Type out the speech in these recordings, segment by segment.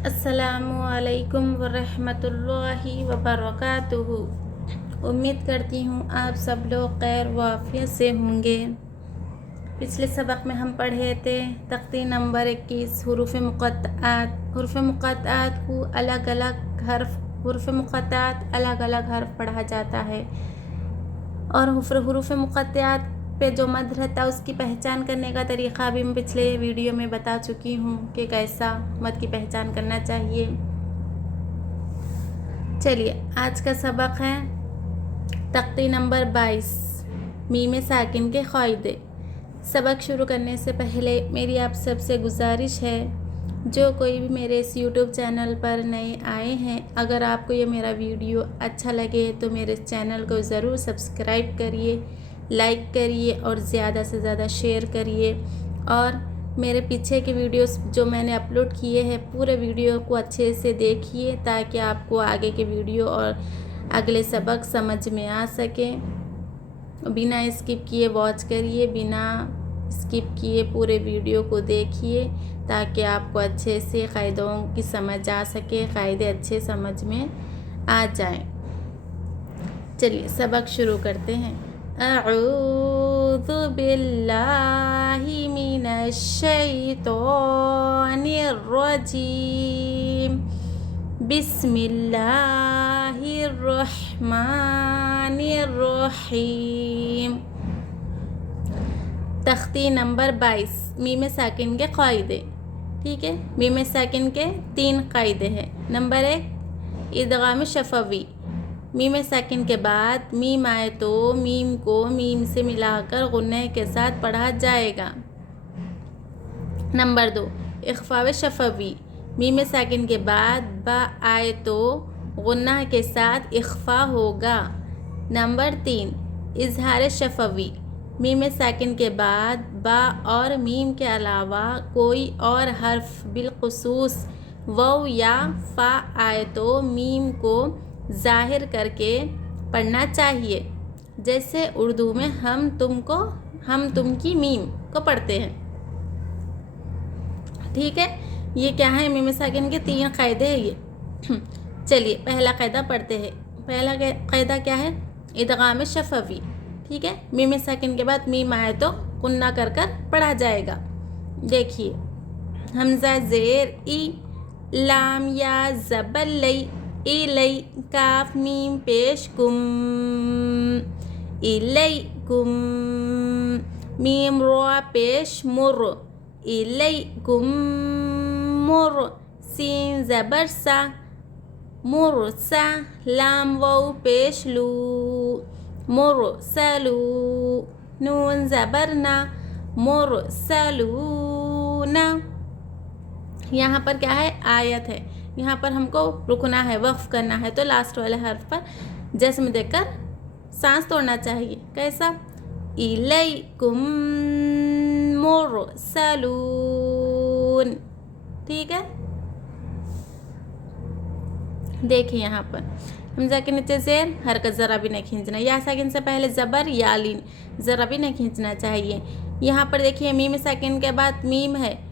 अस्सलामुअलैकुम वरहमतुल्लाहि वबरकातुहू। उम्मीद करती हूँ आप सब लोग खैर व आफियत से होंगे। पिछले सबक में हम पढ़े थे तख्ती नंबर 21 हुरूफ मुक़त्तआत। हुरूफ मुक़त्तआत को अलग अलग हर्फ पढ़ा जाता है और हुरूफ मुक़त्तआत पे जो मद रहता है उसकी पहचान करने का तरीक़ा भी मैं पिछले वीडियो में बता चुकी हूँ कि कैसा मद की पहचान करना चाहिए। चलिए आज का सबक है तख्ती नंबर 22 मीम साकिन के क़ायदे। सबक शुरू करने से पहले मेरी आप सबसे गुजारिश है, जो कोई भी मेरे इस यूट्यूब चैनल पर नए आए हैं, अगर आपको ये मेरा वीडियो अच्छा लगे तो मेरे इस चैनल को ज़रूर सब्सक्राइब करिए, लाइक करिए और ज़्यादा से ज़्यादा शेयर करिए। और मेरे पीछे के वीडियोस जो मैंने अपलोड किए हैं पूरे वीडियो को अच्छे से देखिए ताकि आपको आगे के वीडियो और अगले सबक समझ में आ सके। बिना स्किप किए वॉच करिए, बिना स्किप किए पूरे वीडियो को देखिए ताकि आपको अच्छे से क़ायदों की समझ आ सके, क़ायदे अच्छे समझ में आ जाएं। चलिए सबक शुरू करते हैं। अऊज़ु बिल्लाहि मिनश शैतानिर रजीम। बिस्मिल्लाहिर रहमानिर रहीम। तख्ती नंबर 22 मीम साकिन के क़ायदे। ठीक है, मीम साकिन के 3 क़ायदे हैं। नंबर 1 इदगाम शफ़वी। मीम साकिन के बाद मीम आए तो मीम को मीम से मिलाकर गुन्ने के साथ पढ़ा जाएगा। नंबर 2 इख़फ़ा शफ़वी। मीम साकिन के बाद बा आए तो गुन्ना के साथ इख़फ़ा होगा। नंबर 3 इज़हार शफ़वी। मीम साकिन के बाद बा और मीम के अलावा कोई और हर्फ बिलख़ुसूस वाव या फ़ा आए तो मीम को ज़ाहिर करके पढ़ना चाहिए। जैसे उर्दू में हम तुम की मीम को पढ़ते हैं। ठीक है, ये क्या है, मीम साकिन के 3 क़ायदे हैं ये। चलिए पहला क़ायदा पढ़ते हैं। पहला क़ायदा क्या है, इदगाम शफ़वी। ठीक है, मीम साकिन के बाद मीम आए तो गुन्ना कर कर पढ़ा जाएगा। देखिए हमज़ा ज़ेर ई, लाम या ज़बर लई, इलई, काफ मीम पेश कुम, इलैकुम, मीम रा पेश मुर, इलैकुम मुर, सीन ज़बर सा, मुरसा, लाम वाव पेश लू, मुरसलू, नून ज़बर ना, मुरसलूना। यहाँ पर क्या है, आयत है। यहाँ पर हमको रुकना है, वक्फ करना है, तो लास्ट वाले हर्फ पर जस्म देकर सांस तोड़ना चाहिए। कैसा, इलैकुम मुरसलून। ठीक है, देखिए यहाँ पर हमज़ा के नीचे ज़ेर, हरकत ज़रा भी नहीं खींचना। या साकिन से पहले ज़बर या लीन ज़रा भी नहीं खींचना चाहिए। यहाँ पर देखिए मीम साकिन के बाद मीम है।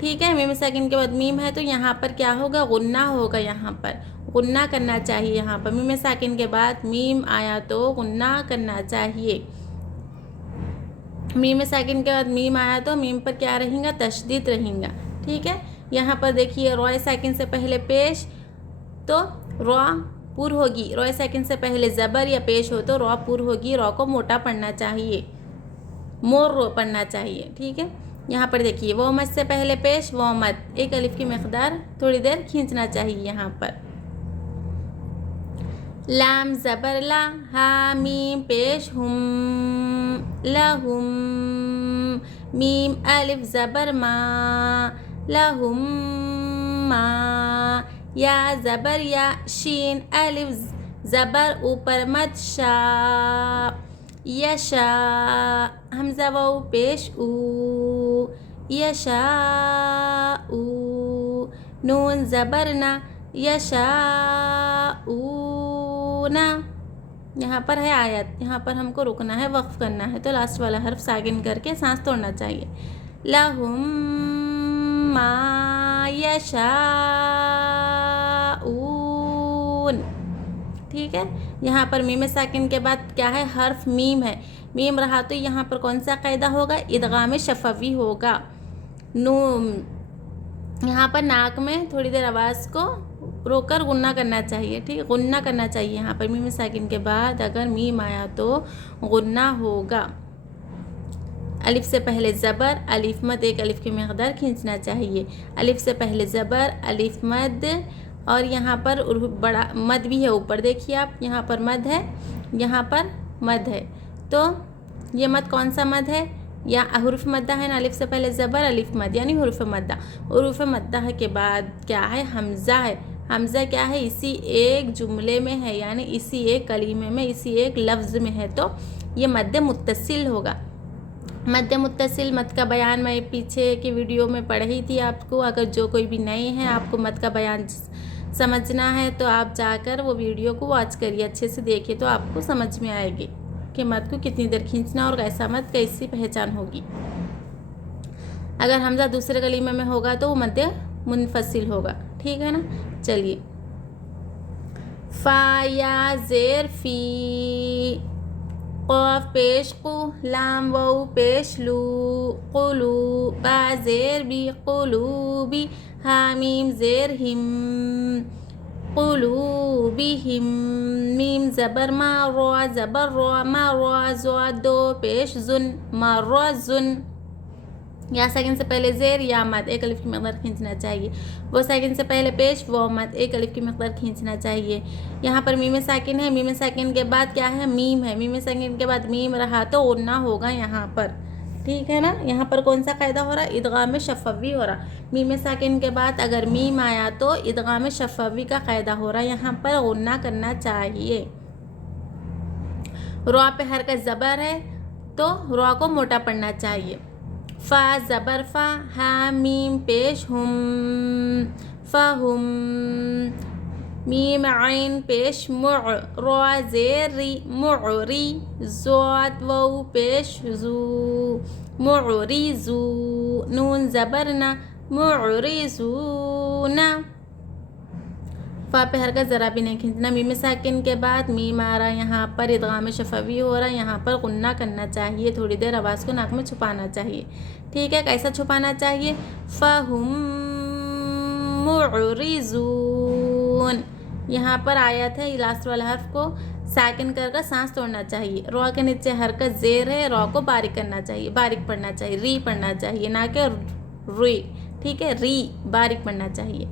ठीक है, मीम साकिन के बाद मीम है तो यहाँ पर क्या होगा, गुन्ना होगा। यहाँ पर गुन्ना करना चाहिए। यहाँ पर मीम साकिन के बाद मीम आया तो गुन्ना करना चाहिए। मीम साकिन के बाद मीम आया तो मीम पर क्या रहेगा, तशदीद रहेगा। ठीक है, यहाँ पर देखिए रॉय साकिन से पहले पेश तो रॉ पुर होगी। रॉय साकिन से पहले ज़बर या पेश हो तो रॉ पुर होगी। रॉ को मोटा पढ़ना चाहिए, मोर पढ़ना चाहिए। ठीक है, यहाँ पर देखिए वो मद से पहले पेश वो मद, एक अलिफ की मकदार थोड़ी देर खींचना चाहिए। यहाँ पर लाम ज़बर ला, हा मीम पेश हुम, लहुम, मीम अलिफ ज़बर मा, लहुम मा, या ज़बर या, शीन अलिफ ज़बर ऊपर मद शा, यशा, हमज़ा वाव पेश ऊ, यशाऊ, नून ज़बर ना, यशाऊना। यहाँ पर है आयत, यहाँ पर हमको रुकना है, वक्फ करना है, तो लास्ट वाला हर्फ सागिन करके सांस तोड़ना चाहिए। लहुम मा यशाऊन। ठीक है, यहाँ पर मीम साकिन के बाद क्या है, हर्फ मीम है। मीम रहा तो यहाँ पर कौन सा कायदा होगा, इदगाम शफवी होगा। नू यहाँ पर नाक में थोड़ी देर आवाज़ को रोकर गुन्ना करना चाहिए। ठीक है, गुन्ना करना चाहिए। यहाँ पर मीम साकिन के बाद अगर मीम आया तो गुन्ना होगा। अलिफ से पहले ज़बर, अलिफ मद, एक अलिफ की मकदार खींचना चाहिए। अलिफ से पहले ज़बर, अलिफ मद, और यहाँ पर बड़ा मद भी है ऊपर, देखिए आप, यहाँ पर मद है, यहाँ पर मद है। तो ये मद कौन सा मद है, या हुरूफ मद्दा है ना, अलिफ से पहले ज़बर, अलिफ मद यानी हुरूफ मद्दा। हुरूफ मद्दा के बाद क्या है, हमज़ा है। हमज़ा क्या है, इसी एक जुमले में है, यानी इसी एक कलीमे में, इसी एक लफ्ज़ में है, तो ये मद्दे मुत्तसिल होगा। मद्दे मुत्तसिल मद का बयान मैं पीछे की वीडियो में पढ़ी थी आपको। अगर जो कोई भी नए हैं, आपको मद का बयान समझना है तो आप जाकर वो वीडियो को वॉच करिए, अच्छे से देखिए, तो आपको समझ में आएगी कि मद को कितनी देर खींचना और कैसा मद कैसी पहचान होगी। अगर हमज़ा दूसरे कलीमे में होगा तो वो मद्दे मुनफसिल होगा। ठीक है ना, चलिए। फ़ा या ज़ेर फ़ी, क़ाफ़ पेश क़ु, लाम वाउ पेश लू, क़ुलू, बा ज़ेर बी, क़ुलूबी, हा मीम ज़ेर हिम, क़ुलूबिहिम, मीम ज़बर मा, रा ज़बर रा, मा रा, ज़ा दो पेश ज़ुन, मर्रज़ुन। या सेकंड से पहले ज़ेर या मद, एक अलिफ की मकदार खींचना चाहिए। वो सेकंड से पहले पेश, वो मद, एक अलिफ की मकदार खींचना चाहिए। यहाँ पर मीम साकिन है, मीम साकिन के बाद क्या है, मीम है। मीम साकिन के बाद मीम रहा तो गुन्ना होगा यहाँ पर। ठीक है ना, यहाँ पर कौन सा कायदा हो रहा है, इदगाम शफवी हो रहा। मीम साकिन के बाद अगर मीम आया तो इदगाम शफवी का कायदा हो रहा है, यहाँ पर गुन्ना करना चाहिए। रा पे हरकत ज़बर है तो रा को मोटा पढ़ना चाहिए। फ़ा ज़बर फ़ा, हा मीम पेश हुम, फ़हुम, मीम आइन पेश मुअ, रा ज़ेर री, मुअरी, ज़ाद वाउ पेश ज़ू, मुअरिज़ू, नून ज़बर ना, मुअरिज़ूना। फ़ा पे हरकत ज़रा भी नहीं खींचना। मीम साकिन के बाद मीम आ रहा है, यहाँ पर इदगाम शफवी हो रहा है, यहाँ पर गुन्ना करना चाहिए। थोड़ी देर आवाज़ को नाक में छुपाना चाहिए। ठीक है, कैसा छुपाना चाहिए, फ़हुम मुअरिज़ून। यहाँ पर आयत है, लास्ट वाला हर्फ को साकिन कर सांस तोड़ना चाहिए। रा के नीचे हरकत ज़ेर है, रा को बारीक करना चाहिए, बारीक पढ़ना चाहिए, री पढ़ना चाहिए, ना कि री। ठीक है, री बारीक पढ़ना चाहिए।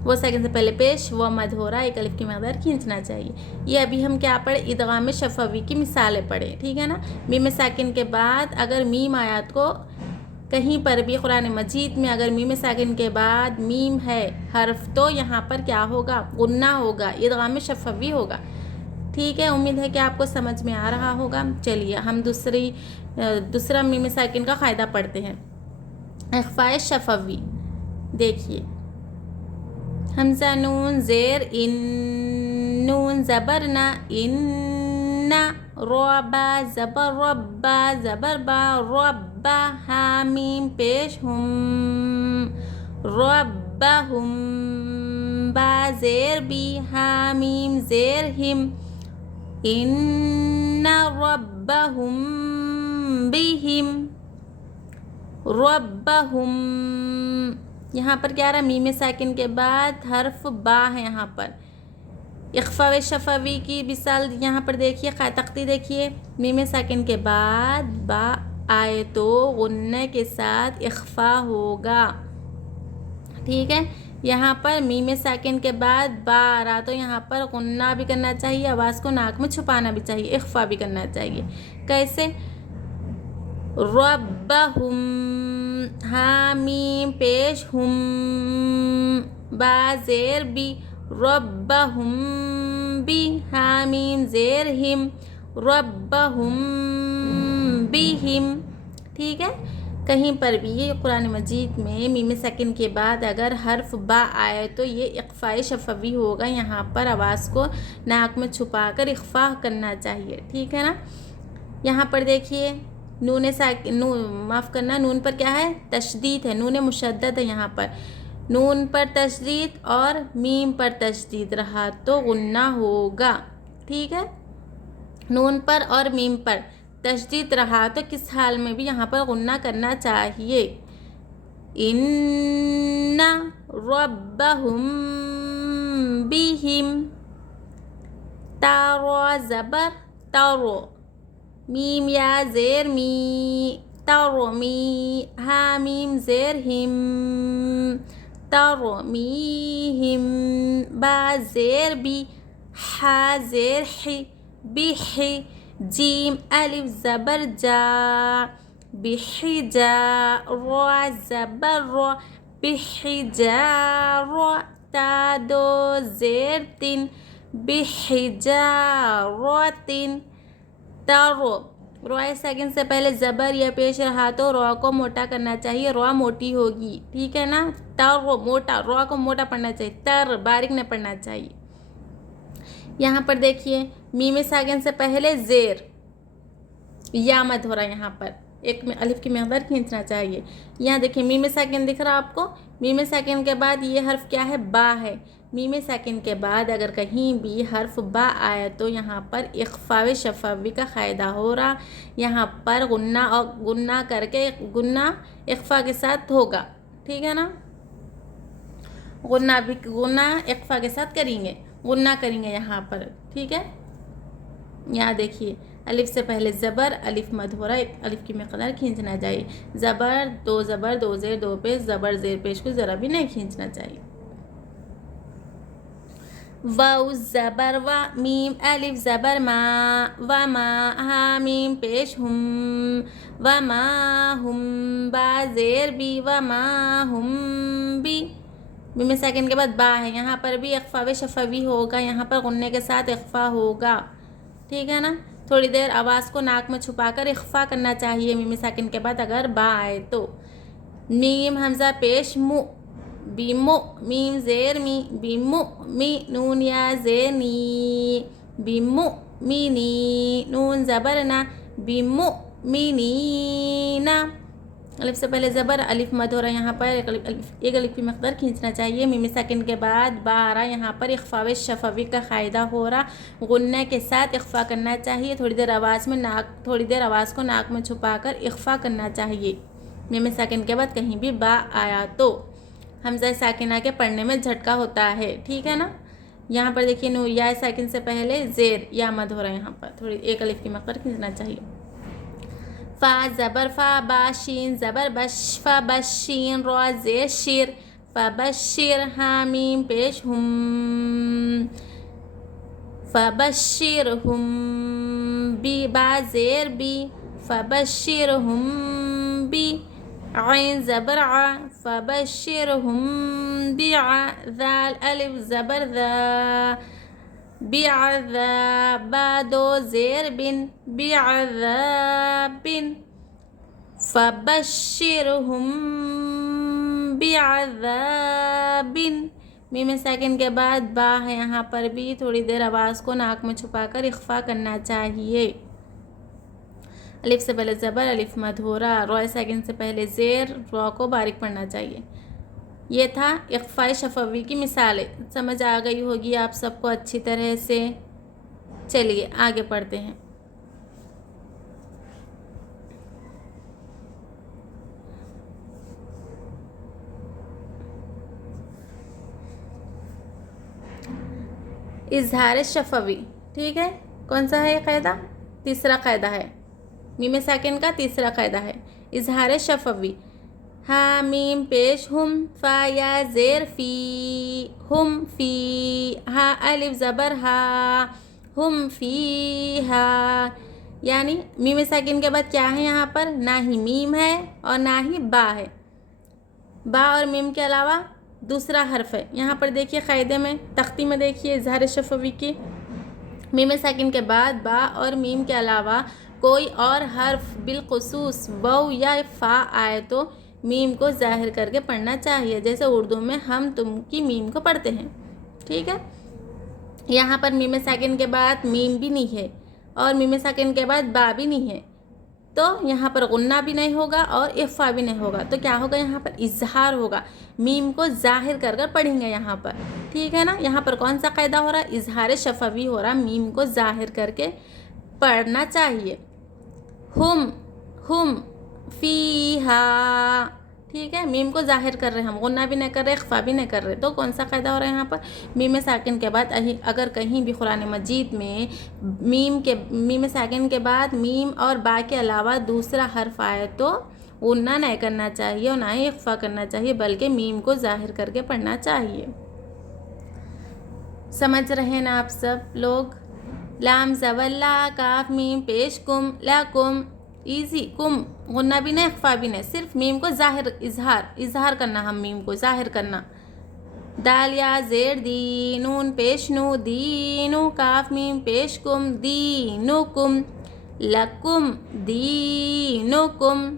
वो सेकंड से पहले पेश, वो मद हो रहा है, एक अलिफ की मकदार खींचना चाहिए। ये अभी हम क्या पढ़े, इदगाम शफवी की मिसालें पढ़े। ठीक है ना, मीम साकिन के बाद अगर मीम आयत को कहीं पर भी कुरान मजीद में अगर मीम साकिन के बाद मीम है हर्फ, तो यहाँ पर क्या होगा, गुन्ना होगा, इदगाम शफवी होगा। ठीक है, उम्मीद है कि आपको समझ में आ रहा होगा। चलिए हम दूसरा मीम साकिन का क़ायदा पढ़ते हैं, इख़्फ़ाए शफवी। देखिए, हमज़ा नून ज़ेर इन, नून ज़बर ना, इन्ना, रब्बा ज़बर रब्बा, ज़बर बा, रब्बा, हा मीम पेश हुम, रब्बहुम, बा ज़ेर बी, हा मीम ज़ेर हिम, इन्ना रब्बहुम बिहिम, रब्बहुम। यहाँ पर क्या रहा, मीम साकिन के बाद हर्फ बा है। यहाँ पर इख़्फ़ा शफवी की मिसाल यहाँ पर देखिए, तख्ती देखिए, मीम साकिन के बाद बा आए तो गुन्ने के साथ इख़्फ़ा होगा। ठीक है, यहाँ पर मीम साकिन के बाद बा आ रहा तो यहाँ पर गुन्ना भी करना चाहिए, आवाज़ को नाक में छुपाना भी चाहिए, इख़्फ़ा भी करना चाहिए। कैसे, रब्बहुम, हा मीम पेश हुम, बा ज़ेर बी, रब्बहुम बी, हा मीम ज़ेर हिम, रब्बहुम बिहिम। ठीक है, कहीं पर भी ये कुरान मजीद में मीम साकिन के बाद अगर हर्फ बा आए तो ये इख़्फ़ाए शफवी होगा, यहाँ पर आवाज़ को नाक में छुपाकर इख़्फ़ा करना चाहिए। ठीक है ना, यहाँ पर देखिए, नून साकिन, माफ़ करना, नून पर क्या है, तशदीद है, नून मुशद्दद है। यहाँ पर नून पर तशदीद और मीम पर तशदीद रहा तो गुन्ना होगा। ठीक है, नून पर और मीम पर तशदीद रहा तो किस हाल में भी यहाँ पर गुन्ना करना चाहिए। इन्ना रब्बहुम बिहिम, तारो ज़बर तारो, मीम या ज़ेर मी, तारो मी, हा मीम ज़ेर हिम, तारो मी हिम, बा ज़ेर बी, हा ज़ेर ही, बिही, जीम अलिफ ज़बर जा, बिहिजा, रो ज़बर रो, बिहिजारो, ता दो ज़ेर तीन, बिहिजारोतिन, तारो। रो सेकंड से पहले ज़बर या पेश रहा तो रो को मोटा करना चाहिए, रो मोटी होगी। ठीक है ना, तारो मोटा, रो को मोटा पढ़ना चाहिए, तर बारीक नहीं पढ़ना चाहिए। यहाँ पर देखिए मीम साकिन से पहले ज़ेर या मत हो रहा, यहाँ पर एक में अलिफ की मकदार खींचना चाहिए। यहाँ देखिए मीम साकिन दिख रहा आपको, मीम साकिन के बाद ये हर्फ क्या है, बा है। मीम साकिन के बाद अगर कहीं भी हर्फ बा आया तो यहाँ पर इख्फा शफावी का क़ायदा हो रहा, यहाँ पर गुन्ना और गुन्ना करके गुन्ना इख्फा के साथ होगा। ठीक है ना, गुन्ना इख्फा के साथ करेंगे, गुन्ना करेंगे यहाँ पर। ठीक है, यहाँ देखिए अलिफ से पहले ज़बर, अलिफ मद हो रहा है, अलिफ की मकदार खींचना चाहिए। ज़बर दो ज़ेर दो पेश, ज़बर ज़ेर पेश को ज़रा भी नहीं खींचना चाहिए। वाउ ज़बर वा, मीम अलिफ ज़बर मा, व मा, हा मीम पेश हुम, व मा हुम, बा ज़ेर बी, व मा हुम बी। मीम साकिन के बाद बा है, यहाँ पर भी इख्फा शफवी होगा, यहाँ पर गुन्ने के साथ इख्फा होगा। ठीक है ना, थोड़ी देर आवाज़ को नाक में छुपाकर इख्फा करना चाहिए मीम साकिन के बाद अगर बा आए तो। मीम हमज़ा पेश मु, बीमो, मीम ज़ेर मी, बीमो मी, नून या ज़ेर नी, बीमो मीनी, नून ज़बर ना, बीमो मीनी ना। अलिफ से पहले ज़बर, अलिफ मद हो रहा है, यहाँ पर एक अलिफ की मकदार खींचना चाहिए। मीम साकिन के बाद बा आ रहा, यहाँ पर इख्फा शफवी का क़ायदा हो रहा, गुन्ने के साथ इख्फा करना चाहिए। थोड़ी देर आवाज़ को नाक में छुपाकर इख्फा करना चाहिए मीम साकिन के बाद कहीं भी बा आया तो। हमज़ा साकिना के पढ़ने में झटका होता है। ठीक है ना, यहाँ पर देखिए नून या साकिन से पहले ज़ेर या मद हो रहा है, यहाँ पर थोड़ी एक अलिफ की मकदार खींचना चाहिए। फ़ा ज़बर फ़ा, बा शीन ज़बर बश, फ़ा बशीन, रो ज़ेर शिर, फ़ा बशीर, हा मीम पेश हुम, फ़ा बशीर हुम बी, बा ज़ेर बी, फ़ा बशीर हुम बी, ऐन ज़बर आ, फ़ा बशीर हुम बी आ, ज़ाल अलिफ ज़बर ज़ा, बिअज़ा, बा दो ज़ेर बिन, बिअज़ाबिन, फ़बश्शिरहुम बिअज़ाबिन। मीम साकिन के बाद बा है, यहाँ पर भी थोड़ी देर आवाज़ को नाक में छुपाकर इख्फा करना चाहिए। अलिफ से पहले ज़बर, अलिफ मद हो रहा, रो साकिन से पहले ज़ेर, रो को बारीक पढ़ना चाहिए। ये था इख्फा शफवी की मिसालें। समझ आ गई होगी आप सबको अच्छी तरह से। चलिए आगे पढ़ते हैं। इजहार शफवी, ठीक है, कौन सा है क़ायदा, तीसरा क़ायदा है, मीम साकिन का तीसरा क़ायदा है इजहार शफवी। हा मीम पेश हुम, फ़ा या ज़ेर फ़ी, हुम फ़ी, हा अलिफ ज़बर हा, हुम फ़ी हा। यानी मीम साकिन के बाद क्या है, यहाँ पर ना ही मीम है और ना ही बा है। बा और मीम के अलावा दूसरा हर्फ है। यहाँ पर देखिए क़ायदे में तख्ती में देखिए इजहार शफवी की, मीम साकिन के बाद बा और मीम के अलावा कोई और हर्फ बिलखुसूस वाव या फ़ा आए तो मीम को ज़ाहिर करके पढ़ना चाहिए, जैसे उर्दू में हम तुम की मीम को पढ़ते हैं। ठीक है, यहाँ पर मीम साकिन के बाद मीम भी नहीं है और मीम साकिन के बाद बा भी नहीं है। तो यहाँ पर गुन्ना भी नहीं होगा और इख्फा भी नहीं होगा, तो क्या होगा यहाँ पर इजहार होगा। मीम को जाहिर कर कर पढ़ेंगे यहाँ पर, ठीक है ना। यहाँ पर कौन सा कायदा हो रहा है, इजहार शफवी हो रहा, मीम को जाहिर करके पढ़ना चाहिए। हुम फीहा, ठीक है, मीम को जाहिर कर रहे हैं हम, गुन्ना भी नहीं कर रहे, इख्फा भी नहीं कर रहे, तो कौन सा कायदा हो रहा है यहाँ पर, मीम साकिन के बाद अगर कहीं भी कुरान मजीद में मीम साकिन के बाद मीम और बा के अलावा दूसरा हर्फ आए तो गुन्ना नहीं करना चाहिए और ना ही इख्फा करना चाहिए, बल्कि मीम को जाहिर करके पढ़ना चाहिए। समझ रहे हैं ना आप सब लोग। लाम ज़बल्ला काफ मीम पेश कुम ला कुम, ईजी, कुम गुन्ना भी नहीं इख्फा भी नहीं, सिर्फ मीम को जाहिर इजहार करना, हम मीम को जाहिर करना। दाल या ज़ेर दी, नून पेश नु दीनु, काफ मीम पेश कुम दीनुकुम, लकुम दीनुकुम।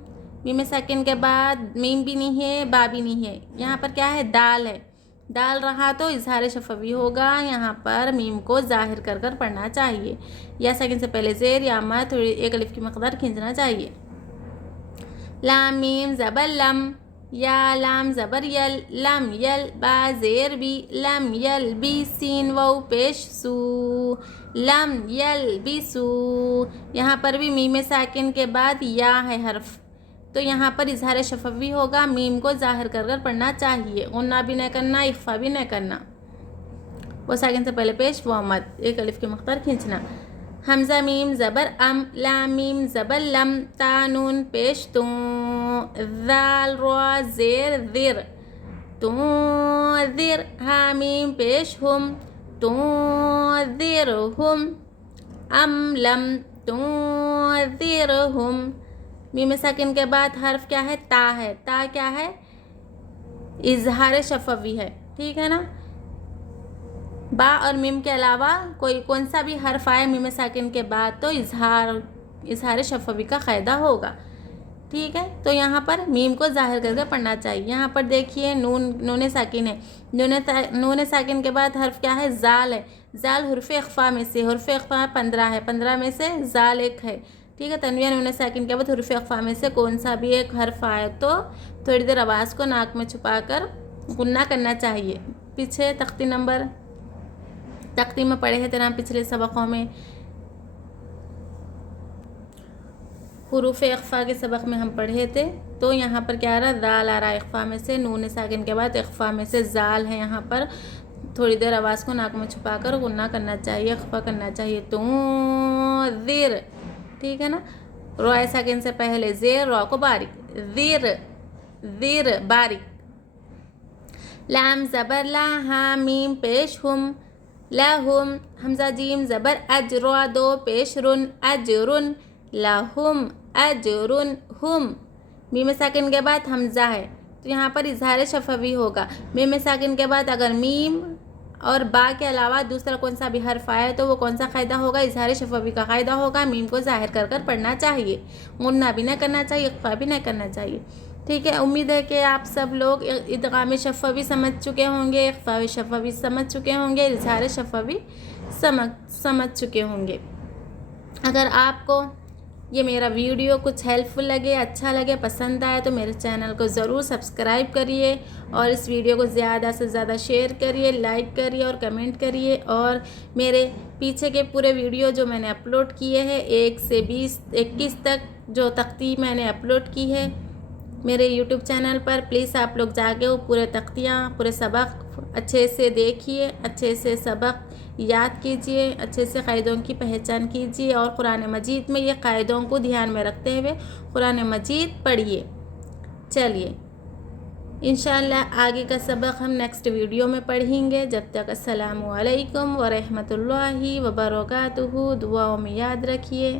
मीम साकिन के बाद मीम भी नहीं है, बा भी नहीं है, यहाँ पर क्या है, दाल है। दाल रहा तो इजहार शफवी होगा, यहाँ पर मीम को जाहिर कर कर पढ़ना चाहिए। या साकिन से पहले ज़ेर या मा थोड़ी एक अलिफ की मकदार खींचना चाहिए। लाम मीम ज़बर लम, या लाम ज़बर यल, लम यल, बा ज़ेर बी, लम यल बी, सीन वाउ पेश सू, लम यल बी सू। यहाँ पर भी मीम साकिन के बाद या है हर्फ, तो यहाँ पर इजहार शफवी होगा, मीम को जाहिर कर कर पढ़ना चाहिए, गुन्ना भी नहीं करना, इख्फा भी नहीं करना। वो साकिन से पहले पेश वो मद, एक अलिफ की मकदार खींचना। हमज़ा मीम ज़बर अम, लाम मीम ज़बर लम, ता नून पेश तू, ज़ाल रा ज़ेर ज़िर, तू ज़िर, हा मीम पेश हुम, तू ज़िर हुम, अम लम तू ज़िर हुम। मीम साकिन के बाद हर्फ क्या है, ता है, ता क्या है, इजहार शफवी है, ठीक है ना। बा और मीम के अलावा कौन सा भी हर्फ आए मीम साकिन के बाद तो इजहार शफवी का क़ायदा होगा, ठीक है। तो यहाँ पर मीम को जाहिर करके पढ़ना चाहिए। यहाँ पर देखिए नून साकिन है, नून साकिन के बाद हर्फ क्या है, जाल है। जाल हुर्फ इख्फा में से, हुर्फ इख्फा 15 है, 15 में से जाल एक है, ठीक है। तनवीन नून साकिन के बाद हुर्फ इख्फा में से कौन सा भी एक हर्फ आए तो थोड़ी देर आवाज़ को नाक में छुपाकर गुन्ना करना चाहिए। पीछे तख्ती में पढ़े हैं तेरा पिछले सबकों में, हुरूफ इख्फा के सबक में हम पढ़े थे। तो यहाँ पर क्या आ रहा है, दाल आ रहा है इख्फा में से, नून साकिन के बाद इख्फा में से जाल है। यहाँ पर थोड़ी देर आवाज़ को नाक में छुपाकर गुन्ना करना चाहिए, इख्फा करना चाहिए। तो ज़िर, ठीक है ना। रो साकिन से पहले ज़ेर, रो को बारीक, ज़िर बारीक। लाम ज़बर ला, हा मीम पेश हुम, लहुम, हमज़ा जीम ज़बर अज, रो दो पेश रुन, अजरुन, लहुम अजरुन हुम। मीम साकिन के बाद हमज़ा है तो यहाँ पर इजहार शफवी होगा। मीम साकिन के बाद अगर मीम और बा के अलावा दूसरा कौन सा भी हर्फ आए तो वो कौन सा क़ायदा होगा, इजहार शफवी का क़ायदा होगा। मीम को जाहिर कर कर पढ़ना चाहिए, गुन्ना भी नहीं करना चाहिए, इख्फा भी नहीं करना चाहिए, ठीक है। उम्मीद है कि आप सब लोग इदगाम शफवी समझ चुके होंगे, इख्फा शफवी समझ चुके होंगे, इजहार शफवी समझ चुके होंगे। अगर आपको ये मेरा वीडियो कुछ हेल्पफुल लगे, अच्छा लगे, पसंद आए तो मेरे चैनल को ज़रूर सब्सक्राइब करिए और इस वीडियो को ज़्यादा से ज़्यादा शेयर करिए, लाइक करिए और कमेंट करिए। और मेरे पीछे के पूरे वीडियो जो मैंने अपलोड किए हैं 1 से 21 तक जो तख्ती मैंने अपलोड की है मेरे यूट्यूब चैनल पर, प्लीज़ आप लोग जाके वो पूरे तख्तियाँ, पूरे सबक अच्छे से देखिए, अच्छे से सबक याद कीजिए, अच्छे से क़ायदों की पहचान कीजिए और कुरान मजीद में ये क़ायदों को ध्यान में रखते हुए कुरान मजीद पढ़िए। चलिए इंशाअल्लाह आगे का सबक हम नेक्स्ट वीडियो में पढ़ेंगे। जब तक अस्सलामु अलैकुम व रहमतुल्लाहि व बरकातुहू, दुआओं में याद रखिए।